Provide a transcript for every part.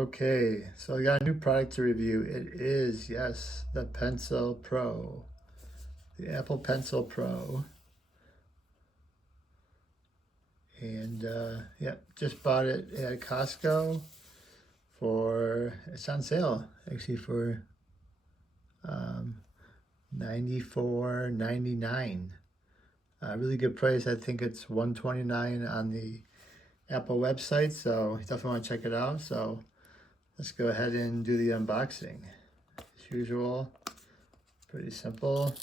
Okay, so I got a new product to review. It is, yes, the Pencil Pro, the Apple Pencil Pro. And yeah, just bought it at Costco it's on sale actually for $94.99. Really good price. I think it's $129 on the Apple website, so you definitely want to check it out. So let's go ahead and do the unboxing. As usual, pretty simple.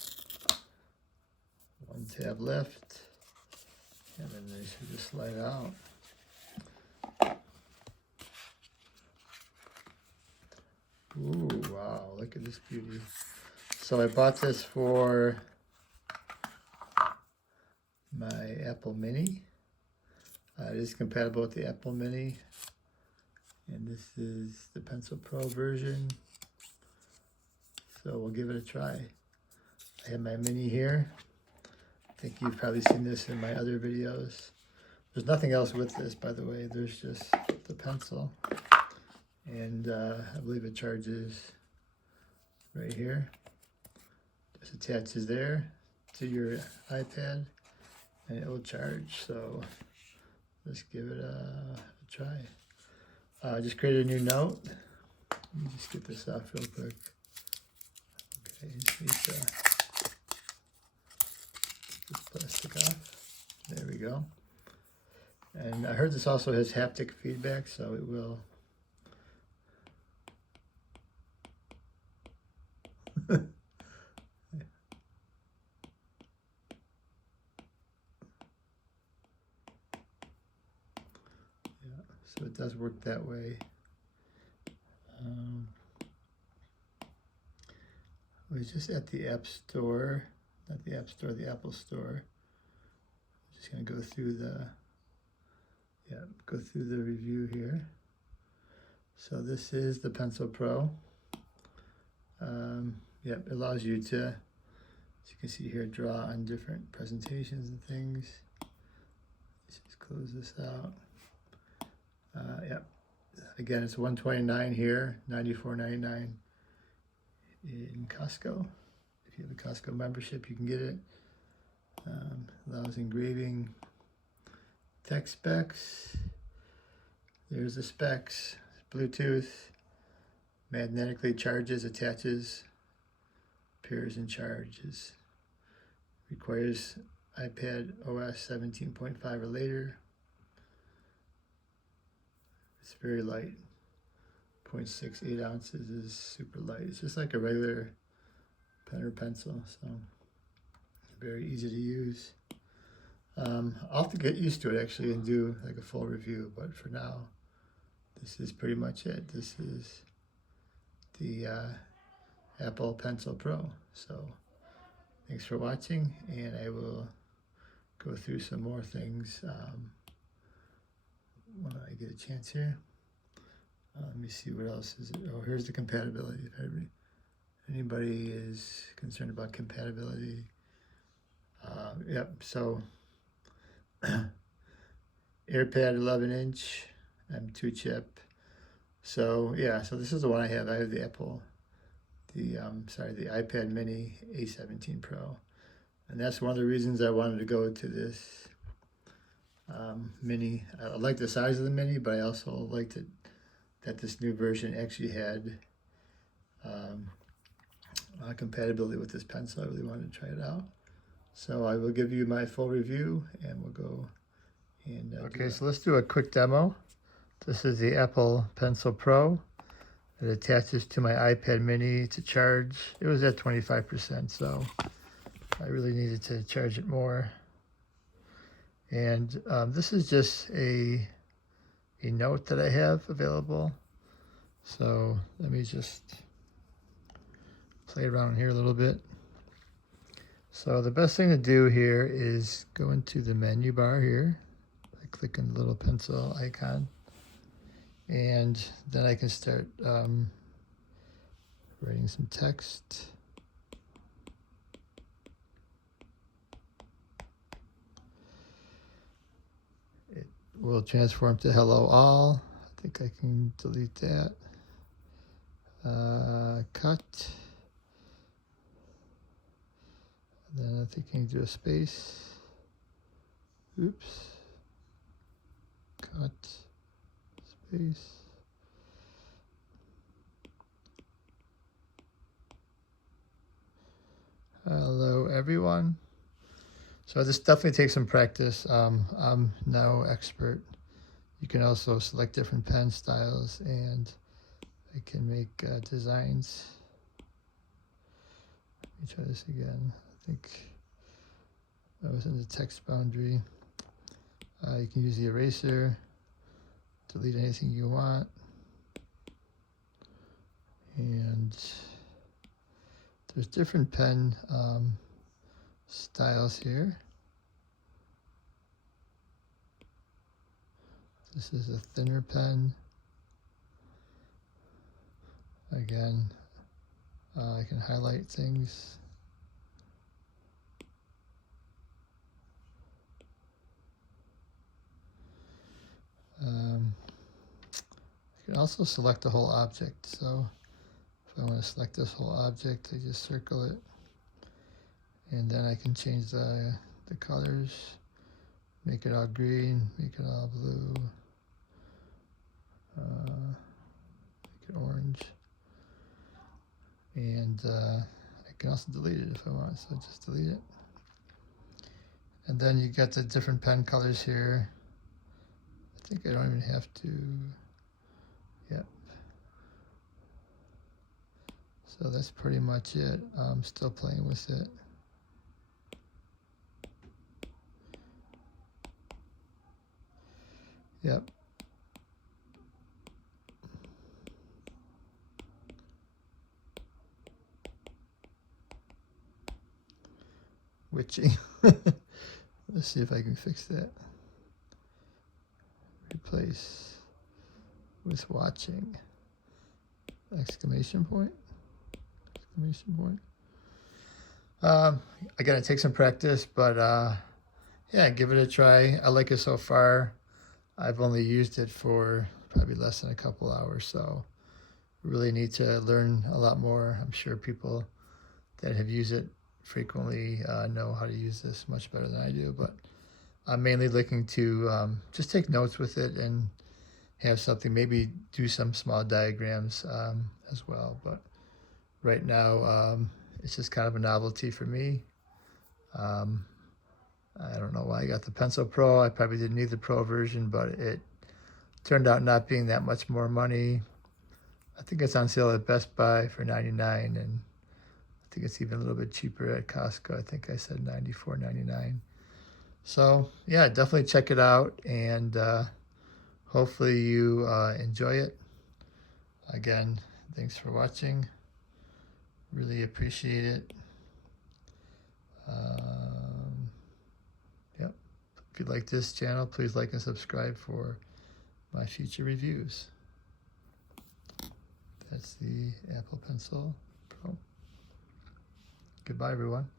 One tab lift, and then they should just slide out. Ooh, wow, look at this beauty. So I bought this for my Apple Mini. It is compatible with the Apple Mini. And this is the Pencil Pro version. So we'll give it a try. I have my Mini here. I think you've probably seen this in my other videos. There's nothing else with this, by the way. There's just the pencil. And I believe it charges right here. Just attaches there to your iPad and it will charge. So let's give it a try. I just created a new note. Let me just get this off real quick. Okay, just need to get this plastic off. There we go. And I heard this also has haptic feedback, so it will. So it does work that way. I was just at the App Store, not the App Store, the Apple Store. I'm just gonna go through the review here. So this is the Pencil Pro. It allows you to, as you can see here, draw on different presentations and things. Let's just close this out. Again, it's $129 here, $94.99 in Costco. If you have a Costco membership, you can get it. Allows engraving. Tech specs. There's the specs. Bluetooth. Magnetically charges, attaches, appears and charges. Requires iPad OS 17.5 or later. It's very light. 0.68 ounces is super light. It's just like a regular pen or pencil, so very easy to use. I'll have to get used to it actually and do like a full review, but for now, this is pretty much it. This is the Apple Pencil Pro. So thanks for watching, and I will go through some more things when I get a chance here. Let me see what else is it. Oh, here's the compatibility. If anybody is concerned about compatibility. Yep, so AirPad 11-inch, M2 chip. So yeah, so this is the one I have. I have the the iPad Mini A17 Pro. And that's one of the reasons I wanted to go to this Mini. I like the size of the Mini, but I also liked it that this new version actually had compatibility with this pencil. I really wanted to try it out. So I will give you my full review, and we'll go and okay, so let's do a quick demo. This is the Apple Pencil Pro. It attaches to my iPad Mini to charge. It was at 25%, so I really needed to charge it more. And this is just a note that I have available. So let me just play around here a little bit. So the best thing to do here is go into the menu bar here. I click on the little pencil icon. And then I can start writing some text. It will transform to hello all. think I can delete that. Cut. And then I think I can do a space. Oops. Cut. Space. Hello everyone. So this definitely takes some practice. I'm no expert. You can also select different pen styles and I can make designs. Let me try this again. I think I was in the text boundary. You can use the eraser, delete anything you want. And there's different pen styles here. This is a thinner pen. Again, I can highlight things. I can also select the whole object. So if I want to select this whole object, I just circle it. And then I can change the colors, make it all green, make it all blue, make it orange. And I can also delete it if I want, so just delete it. And then you get the different pen colors here. I think I don't even have to, yep. So that's pretty much it. I'm still playing with it. Yep. Witching. Let's see if I can fix that. Replace with watching. Exclamation point. Exclamation point. Again, it takes some practice, but yeah, give it a try. I like it so far. I've only used it for probably less than a couple hours, so really need to learn a lot more. I'm sure people that have used it frequently know how to use this much better than I do, but I'm mainly looking to just take notes with it and have something, maybe do some small diagrams as well. But right now, it's just kind of a novelty for me. I don't know why I got the Pencil Pro. I probably didn't need the Pro version, but it turned out not being that much more money. I think it's on sale at Best Buy for $99, and I think it's even a little bit cheaper at Costco. I think I said $94.99. So yeah, definitely check it out, and hopefully you enjoy it. Again, thanks for watching. Really appreciate it. Yep. If you like this channel, please like and subscribe for my future reviews. That's the Apple Pencil Pro. Goodbye, everyone.